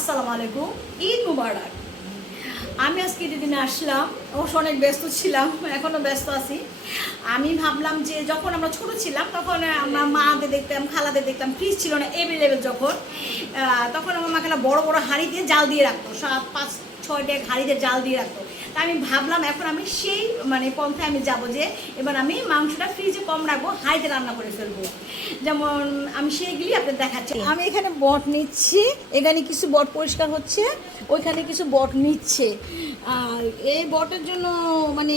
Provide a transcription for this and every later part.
আসসালামু আলাইকুম, ঈদ মুবারক। আমি আজকে ঈদের দিনে আসলাম, অবশ্য অনেক ব্যস্ত ছিলাম এখনও ব্যস্ত আছি। আমি ভাবলাম যে যখন আমরা ছোট ছিলাম, তখন আমরা মাদের দেখতাম, খালাদের দেখতাম ফ্রিজ ছিল না এভেলেবেল যখন তখন আমার মা খালা বড় বড় হাঁড়িতে জাল দিয়ে রাখতো, সাত, পাঁচ, ছয়টা হাঁড়িতে জাল দিয়ে রাখতো। তা আমি ভাবলাম, এখন আমি সেই মানে পন্থায় আমি যাব যে এবার আমি মাংসটা ফ্রিজে কম রাখব হাইতে রান্না করে ফেলব। যেমন আমি সেইগুলি আপনার দেখাচ্ছি। আমি এখানে বট নিচ্ছি, এখানে কিছু বট পরিষ্কার হচ্ছে, ওইখানে কিছু বট নিচ্ছে। আর এই বটের জন্য মানে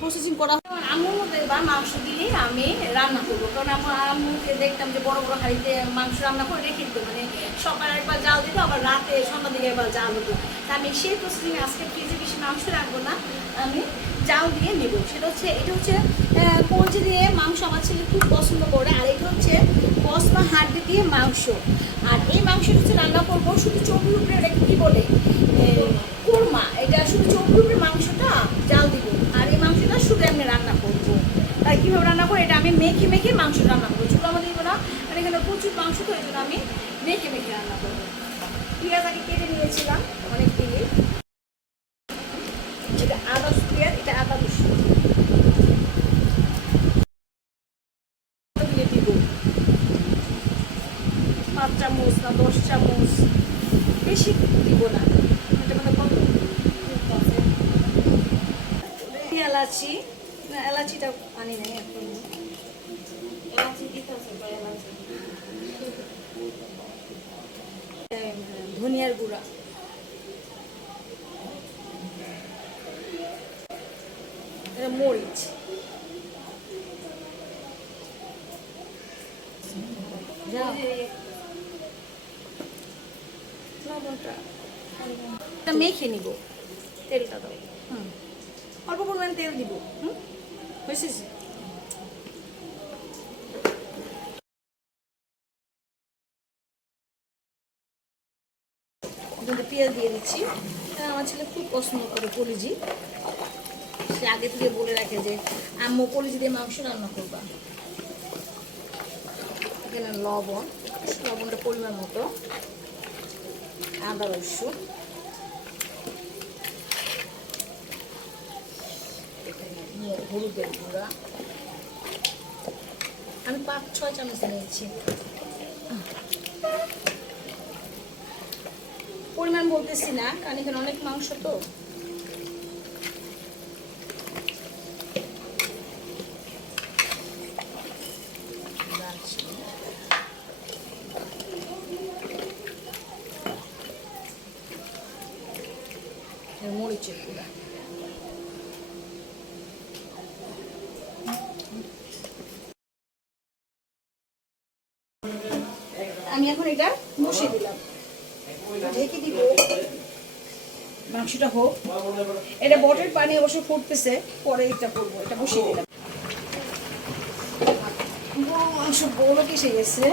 প্রসেসিং করা এবার মাংস আমি রান্না করব। কারণ আমার দেখতাম যে বড় বড় হাঁড়িতে মাংস রান্না করে রেখে দিত। মানে একবার জাল আবার রাতে সন্ধ্যার দিকে একবার জাল হতো। তা আমি সেই আজকে মাংস রাখব না, আমি জাল দিয়ে নেব। সেটা হচ্ছে এটা হচ্ছে কলজি দিয়ে মাংস আমার ছেলে খুব পছন্দ করে, আর এটা হচ্ছে কসমা হাড্ডি দিয়ে মাংস। আর এই মাংসটা হচ্ছে রান্না করব শুধু চর্বির উপরে রেখে কী বলে এ, কোরমা এটা শুধু চর্বির উপরে মাংসটা জাল দিব আর এই মাংসটা শুধু আমি রান্না করব তাই কীভাবে রান্না করব এটা আমি মেখে মেখে মাংস রান্না করব। চুলা আমাদের না। মানে এখানে প্রচুর মাংস, তো এই জন্য আমি মেখে মেখে রান্না করব। পেঁয়াজ আগে কেটে নিয়েছিলাম, অনেক দিকে এটা আদা এটা দিয়ে পাঁচ চামচ না দশ চামচ। বেশি দিব না। এটা মানে এলাচি। এলাচিটা আনি নাই এখন এলাচি দিতে আছে তো এলাচি এম, ধনিয়ার গুঁড়া। মরিচ। মেখে নিব। তেলটা দাও। অল্প পরিমাণে তেল দিব। হুম? হয়েছে? এখানে পেঁয়াজ দিয়ে দিচ্ছি। আমার ছেলে খুব পছন্দ করে কলিজি। সে আগে থেকে বলে রাখে যে, আম্মু, কলিজি দিয়ে মাংস রান্না করবা। এখানে লবণ, লবণটা পরিমাণ মতো। আদা, রসুন। হলুদের গুঁড়া। আমি পাঁচ, ছয় চামচ নিয়েছি। পরিমাণ বলতেছি না কারণ এখানে অনেক মাংস তো। মরিচের গুঁড়া। আমি এখন এটা বসিয়ে দিলাম। ঢেকে দিব। মাংসটা হোক। এটা বটের পানি অবশ্য ফুটতেছে, পরে এটা করব, এটা বসিয়ে দিলাম। মাংস বড় কেসে গেছে।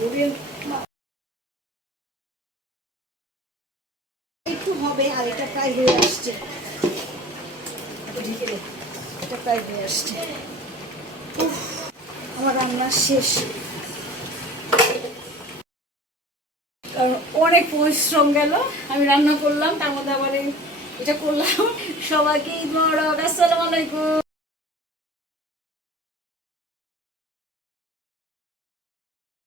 Oh একটু হবে আর এটা প্রায় হয়ে আসছে। রান্না শেষ। কারণ অনেক পরিশ্রম গেল, আমি রান্না করলাম, তার মধ্যে আবার এটা করলাম। সবাইকে ঈদ আসসালামু আলাইকুম।